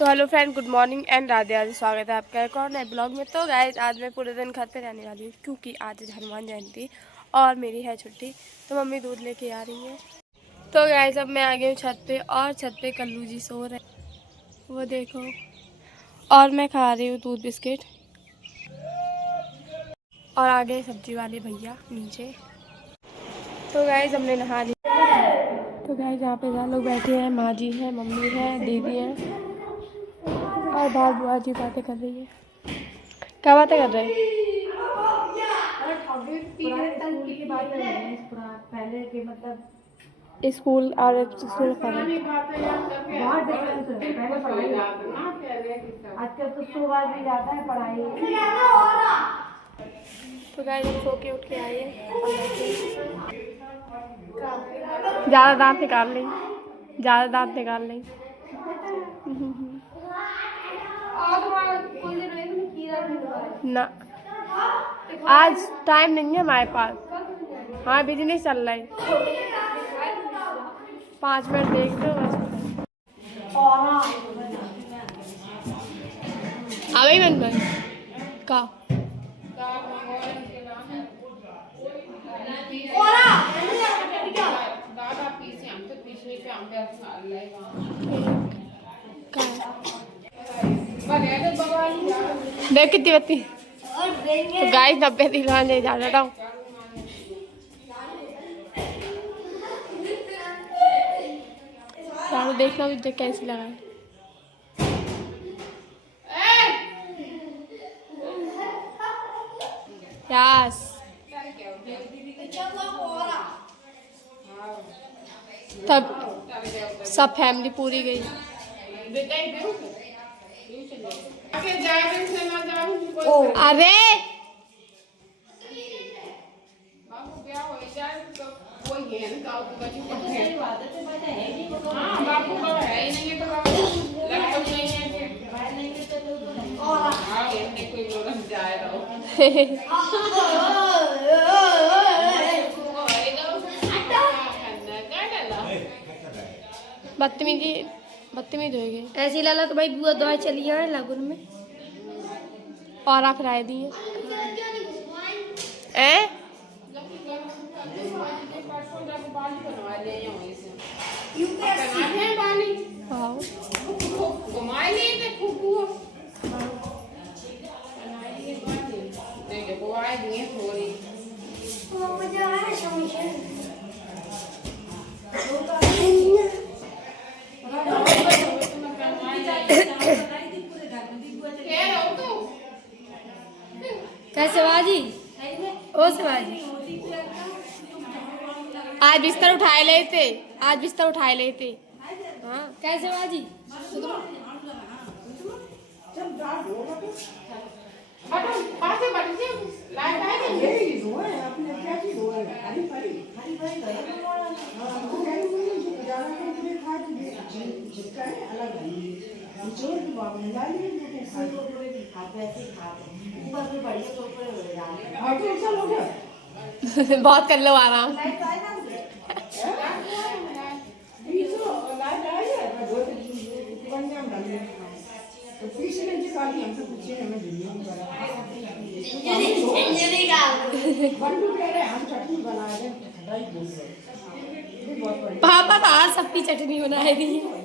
तो hello friend, good morning and Radhe Radhe. स्वागत है आपका एक और नए ब्लॉग में। तो गाइस, आज मैं पूरे दिन घर पे रहने वाली हूँ क्योंकि आज हनुमान जयंती और मेरी है छुट्टी। तो मम्मी दूध लेके आ रही है। तो गाइस, अब मैं आ गई हूँ छत पे और छत पे कल्लू जी सो रहे, वो देखो। और मैं खा रही हूँ दूध बिस्किट। और आ गए सब्जी वाले भैया नीचे। तो गाइस, हमने नहा लिया। तो गाइस, यहाँ पे जहाँ लोग बैठे हैं, माँ जी हैं, मम्मी है, दीदी है और बाल बुआ जी बातें कर रही है। क्या बातें कर रहे हैं? पहले के मतलब स्कूल और स्कूल का बहुत डिफरेंस है। पहले पढ़ाई आजकल तो सुबह भी जाता है पढ़ाई। तो गाइस, हम सो के उठ के आए और ज़्यादा दांत निकाल लें, ज़्यादा दांत निकाल लें। ना, आज टाइम नहीं है हमारे पास। हाँ, बिजनेस चल रहा है। 5 मिनट देख लो बस। आ गई बन बन का देख कितनी बत्ती। तो गाइस, 90 दिलवा ले जा रहा हूँ। यार देखना भी देख कैसी लगा है। यस, तब सब फैमिली पूरी गई। अरे बदतमीजी बदतमीज हो गई। ऐसी लाला तो भाई बुआ दवाई चली है लगुन में और आप राय दिए ए कैसे बाजी ओ शिवाजी आज बिस्तर उठाए लेते, आज बिस्तर उठाए लेते। हाँ कैसे बाजी बहुत कर लो आराम। पापा बाहर सबकी चटनी बना रही है।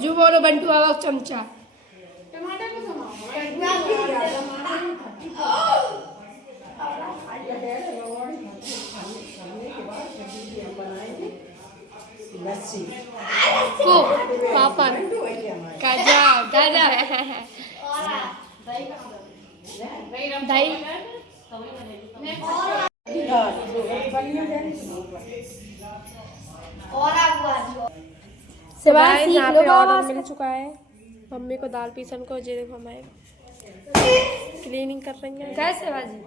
जो बोलो बंटू बाबा चमचा। को पापा काजा काजा दही शिवाजी यहाँ पे ऑर्डर मिल चुका है। मम्मी को दाल पीसन को जे देखो हमारे क्लीनिंग कर रही है। कैसे बाजी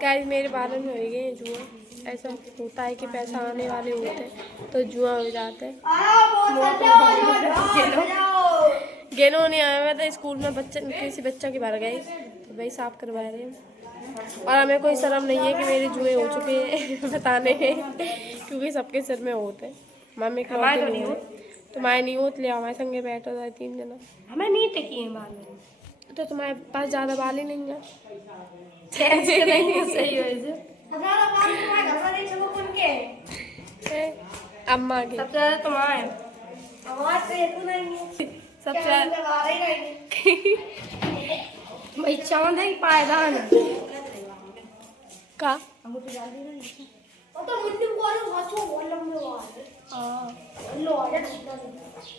गाइस मेरे बालों में हो गए हैं जुआ। ऐसा होता है कि पैसा आने वाले होते हैं तो जुआ हो जाते हैं। गेनो नहीं आया हुआ था स्कूल में, बच्चे किसी बच्चा की भर गई तो भाई साफ करवा रहे हैं। और हमें कोई शर्म नहीं है कि मेरे जुए हो चुके हैं बताने हैं, क्योंकि सबके सिर में होते हैं। मम्मी खवाते नहीं हो, तुम्हारे नहीं होते, ले हमारे संगे बैठो जाए 3 जना। हमें नहीं टिकी है बाल में, तो तुम्हारे पास ज्यादा बाल ही नहीं है। सही वैसे अम्मा के सबसे ज्यादा तुम्हारे सबसे ज्यादा भाई चांद है पायदान का।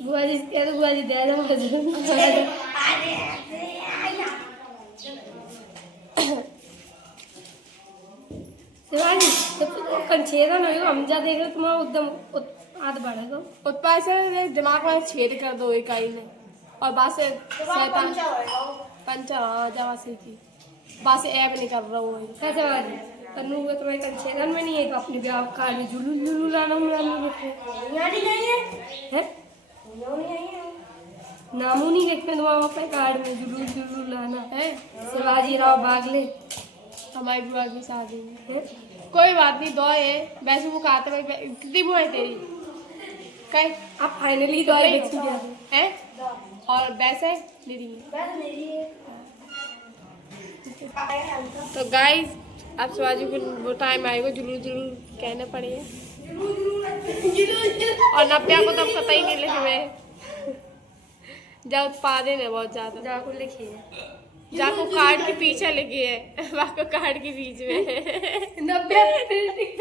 बुआ जी दे दो शिवाजी जब तक कंछेदा नहीं हो हम जा देख रहे तुम्हारा उद्यम आद बढ़ेगा। उत्पा से दिमाग में छेद कर दो इकाई ने, और बात से शैतान पंचा जवा से की बात से ऐब नहीं कर रहा वो। कैसे बाजी तन्नू हुए तुम्हारे कंछेदन में नहीं है तो अपने ब्याह कार में जुलू लाना है नामू नहीं देखते तुम्हारा अपने कार्ड में जुलू लाना है। शिवाजी राव बागले हमारी बुआ की शादी में कोई बात नहीं, दो है वैसे वो कहते भाई कितनी बुआ है तेरी कहीं आप फाइनली दो है और वैसे दीदी। तो गाइस अब शिवाजी को वो टाइम आएगा जुलू जुलू कहने पड़ेगा, और नब्या को तब पता ही नहीं लिखे जब उत्पादन है बहुत ज्यादा। जाको लिखिए जाको कार्ड के पीछे लिखी है, वाको कार्ड के बीच में 90 प्रिंटिंग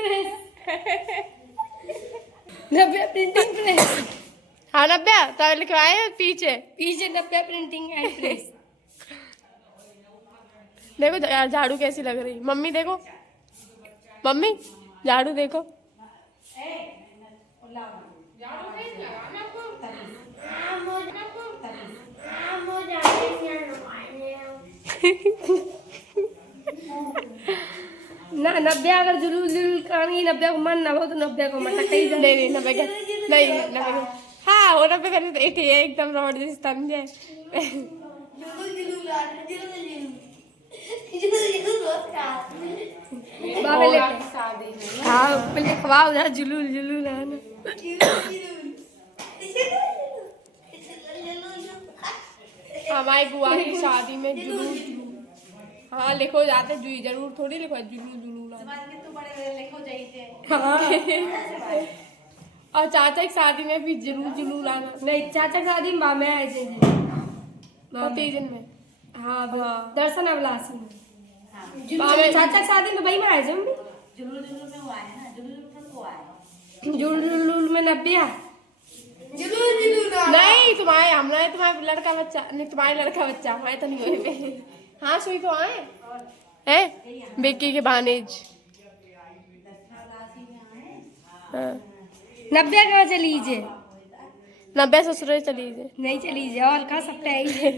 प्रेस हाँ 90 तब लिखवाए पीछे 90 प्रिंटिंग एंड प्रेस। देखो यार झाड़ू कैसी लग रही, मम्मी देखो, मम्मी झाड़ू देखो। ना 90 अगर जुलूल जुलूल करानी 90 को मन ना हो तो 90 को मटक ही नहीं नहीं 90 क्या नहीं 90 हाँ हो 90 करने तो एक है एकदम रोड जैसे तंग है। हाँ पहले खवाओ जरा जुलूल जुलूल है ना। हमारी बुआ की शादी में जुलूल जुलूल हाँ लिखो जाते जुई जरूर थोड़ी लिखो जुलूल जुलूल और चाचा की शादी में भी जरूर जुलूल आना। नहीं चाचा की शादी में मैं आए थे तीजन में हाँ दर्शन अभिलाषी में चाचा की शादी में भाई में आए थे जुलूल में 90 नहीं तुम्हारे हमारे तुम्हारे लड़का बच्चा नहीं तुम्हारे लड़का बच्चा हमारे तो नहीं हुए। हाँ सुई तो आए हैं बेकी के बानेज। हाँ 90 कहाँ चलीजे 90 ससुरे चलीजे नहीं चलीजे और कहाँ सबटा है।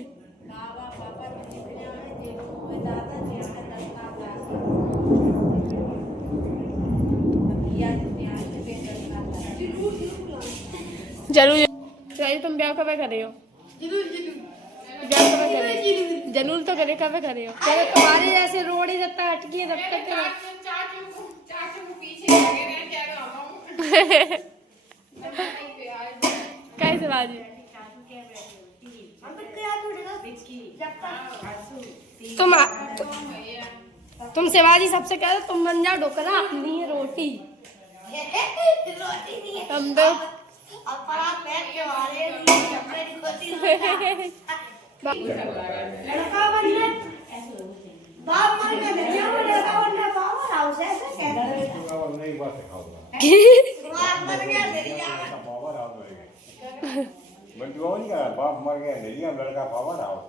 जरूर तुम ब्याह कब कर रहे हो? ब्याह कब कर रहे हो? जरूर तो करे कब कर रहे हो? चलो तुम्हारे जैसे रोड ही जब तक अटकी है तब तक कैसे बाजी तुम शिवाजी सबसे कह दो तुम बन जाओ ढोकला अपनी है रोटी हम तो लड़का बनना बाप मर गया दुनिया में लड़का बनना पावर हाउस है ऐसे नहीं बात सिखाऊंगा बाप मर गया दुनिया में पावर हाउस है बंदूक नहीं कर बाप मर गया दुनिया में लड़का पावर हाउस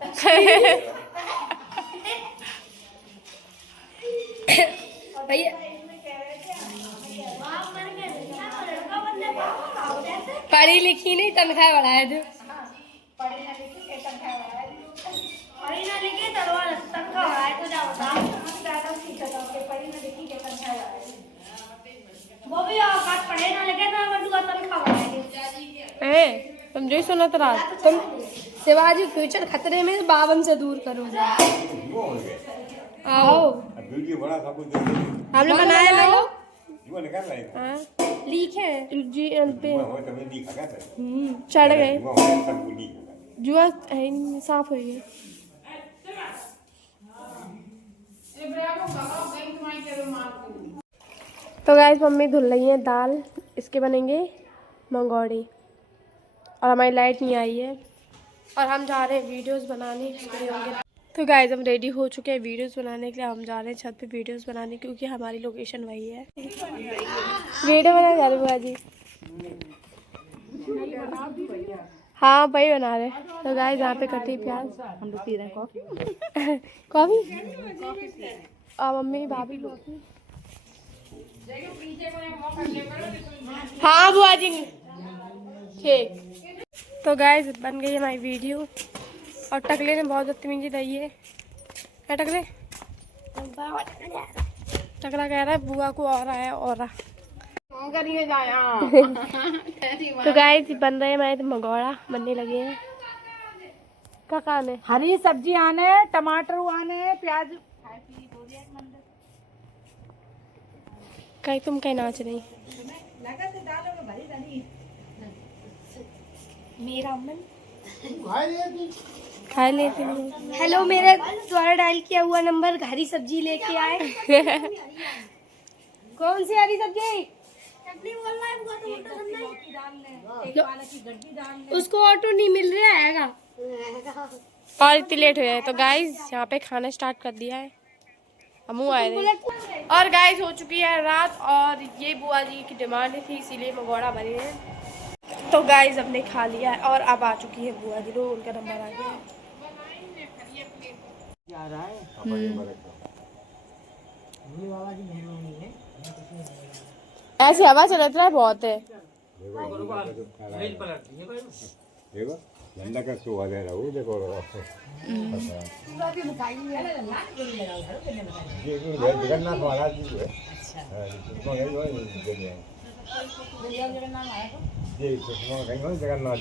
भैया पढ़ी लिखी नहीं तनख्वाह बढ़ाए थे पढ़ी ना लिखी तनख्वाह बढ़ाए जो ही सुना तो रात तुम शिवाजी फ्यूचर खतरे में 52 से दूर करो आओ वीडियो बड़ा था कुछ हमने बनाया ना जीवन निकाल रहे हैं हाँ लीक है जी पे वो तभी लीक आ गया चढ़ गए वो सब लीक हो गया जुआ है नहीं, साफ हो गई तो गाइस मम्मी धुल रही है दाल इसके बनेंगे मंगोड़े और हमारी लाइट नहीं आई है और हम जा रहे हैं वीडियोस बनाने इसके लिए होंगे। तो गाइस हम रेडी हो चुके हैं वीडियोस बनाने के लिए। हम जा रहे हैं छत पे वीडियोस बनाने क्योंकि हमारी लोकेशन वही है। वीडियो बनाने जा रहे बुआ जी। हाँ वही बना रहे। तो गाइस यहाँ पे कटी प्याज हम लोग पी रहे हैं कॉफी कॉफी और मम्मी भाभी लोग हाँ बुआ जी ठीक। तो गाइस बन गई हमारी वीडियो और टकले ने बहुत बदतमीजी दी है क्या टकले टकला कह रहा है बुआ को और आया और तो गाइस बन रहे हमारे मंगोड़ा बनने लगे हैं क्या खाने है हरी सब्जी आने टमाटर आने प्याज कहीं तुम कहीं नाच रही मेरा मन खा लेती हूँ। हेलो मेरे द्वारा डायल किया हुआ नंबर हरी सब्जी लेके आए कौन सी हरी सब्जी उसको ऑटो नहीं मिल रहा है और इतनी लेट हो जाए तो गाइस यहाँ पे खाना स्टार्ट कर दिया है हमू आए थे और गाइस हो चुकी है रात और ये बुआ जी की डिमांड थी इसीलिए मंगोड़ा बने हैं। तो गाइस हमने खा लिया है और अब आ चुकी है बुआ जी रो उनका नंबर आ गया ऐसी हवा चल रहा है बहुत है देखो लंडा का सो आ रहा है देखो ये जगन्नाथ महाराज जी है अच्छा ये जगन्नाथ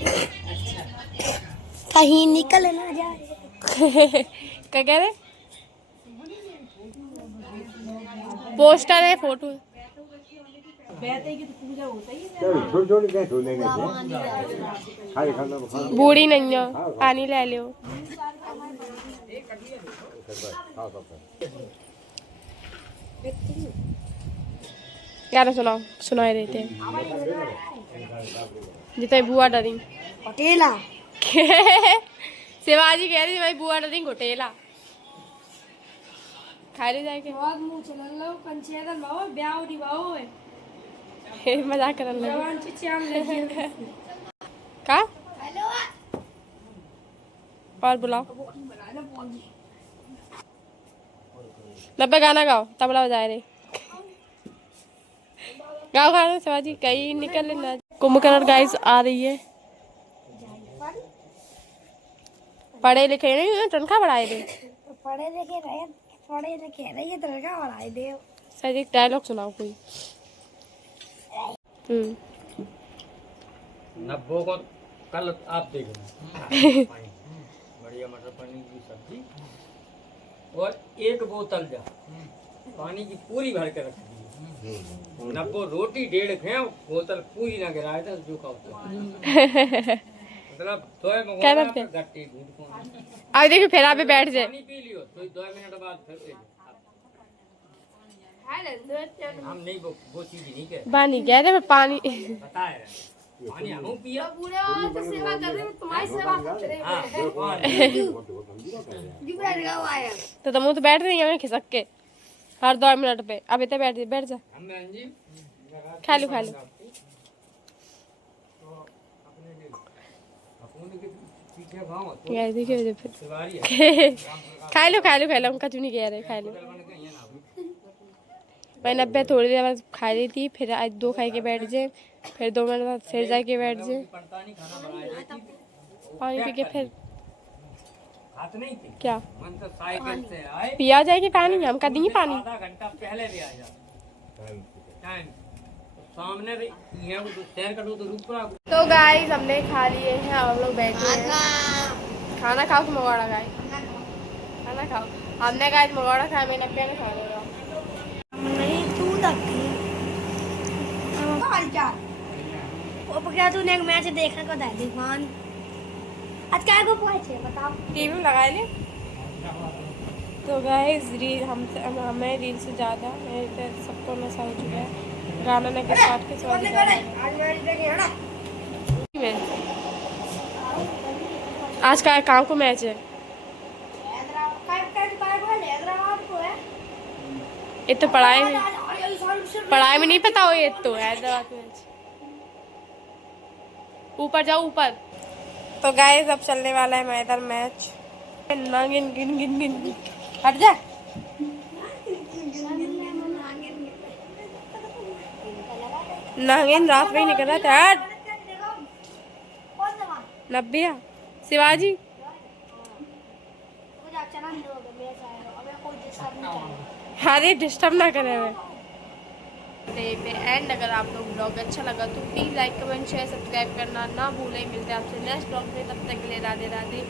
कहीं निकल ना जाए क्या कह रहे पोस्टर है फोटो छोटी क्या छोड़ेंगे खाली खाना बूढ़ी नहीं है पानी ले लो यार सुनाओ सुनाए देते हैं जितने बुआ डरी होटेला शिवाजी कह रही भाई बुआ डरी होटेला खा रहे जाके बहुत मुंह चलन लो पंचायत लाओ ब्याह दिवाओ मजाक करने लगे जवान चिचियाम लगी का हेलो और बुलाओ 90 गाना गाओ तबला बजाए रहे गाओ गाना शिवाजी कहीं निकल ना कुंभकर्ण गाइस आ रही है पढ़े लिखे नहीं तनखा बढ़ाए दे पढ़े लिखे रहे तनखा बढ़ाए दे सर एक डायलॉग सुनाओ कोई नब्बो को कल आप देखना बढ़िया मटर पनीर की सब्जी और एक बोतल जा पानी की पूरी भर के रख दी नब्बो रोटी 1.5 खाए बोतल पूरी ना गिराए था जो खाओ मतलब 2 मंगवा गट्टी दूध को अब देखो फिर आप बैठ जाए पानी पी लियो तो 2 मिनट बाद फिर हम नहीं वो चीज नहीं कह पानी कह रहे पानी बताए पानी हम पिया पूरे और सेवा कर रहे तुम्हारी सेवा कर रहे तो तुम तो बैठ रही है खिसक के हर 2 मिनट पे अब इतने बैठ जा खा लो देखिए फिर खा लो हम कचू नहीं कह रहे खा लो मैं 90 थोड़ी देर बाद खा रही थी फिर आज 2 खाई के बैठ जाए फिर 2 मिनट बाद फिर जाके बैठ जाए पानी पी के फिर क्या पिया जाएगी पानी हम कर देंगे पानी आधा घंटा पहले भी आ जा टाइम सामने यहाँ सैर करो तो रुक पड़ा। तो गाइस हमने खा लिए हैं, अब हम लोग बैठे हैं। खाना खाओ कि मंगवाड़ा खाए? खाना खाओ। हमने गाइस मंगवाड़ा खाया, मैंने क्या नहीं खा रहा। नहीं तू तक अब क्या तूने एक मैच देखने को दादी खान आज क्या को पहुंचे बताओ टीवी में लगा ले। तो गाइस रील हमें रील से ज़्यादा मेरे तो सबको नशा हो चुका है। गाना ना के साथ के स्वाद आज मैच देखे ना आज का काम को मैच है। हैदराबाद को है ये तो पढ़ाई में नहीं पता हो, ये तो हैदराबाद मैच। ऊपर जाओ ऊपर। तो गाइस अब चलने वाला है मैदान मैच। ना गिन गिन गिन गिन हट जा। नागिन रात में ही निकल रहा था। हट नब्बिया शिवाजी। अरे डिस्टर्ब ना करे हुए पे एंड। अगर आप लोग ब्लॉग अच्छा लगा तो please like comment share subscribe करना ना भूलें। मिलते हैं आपसे नेक्स्ट ब्लॉग में, तब तक के लिए राधे राधे।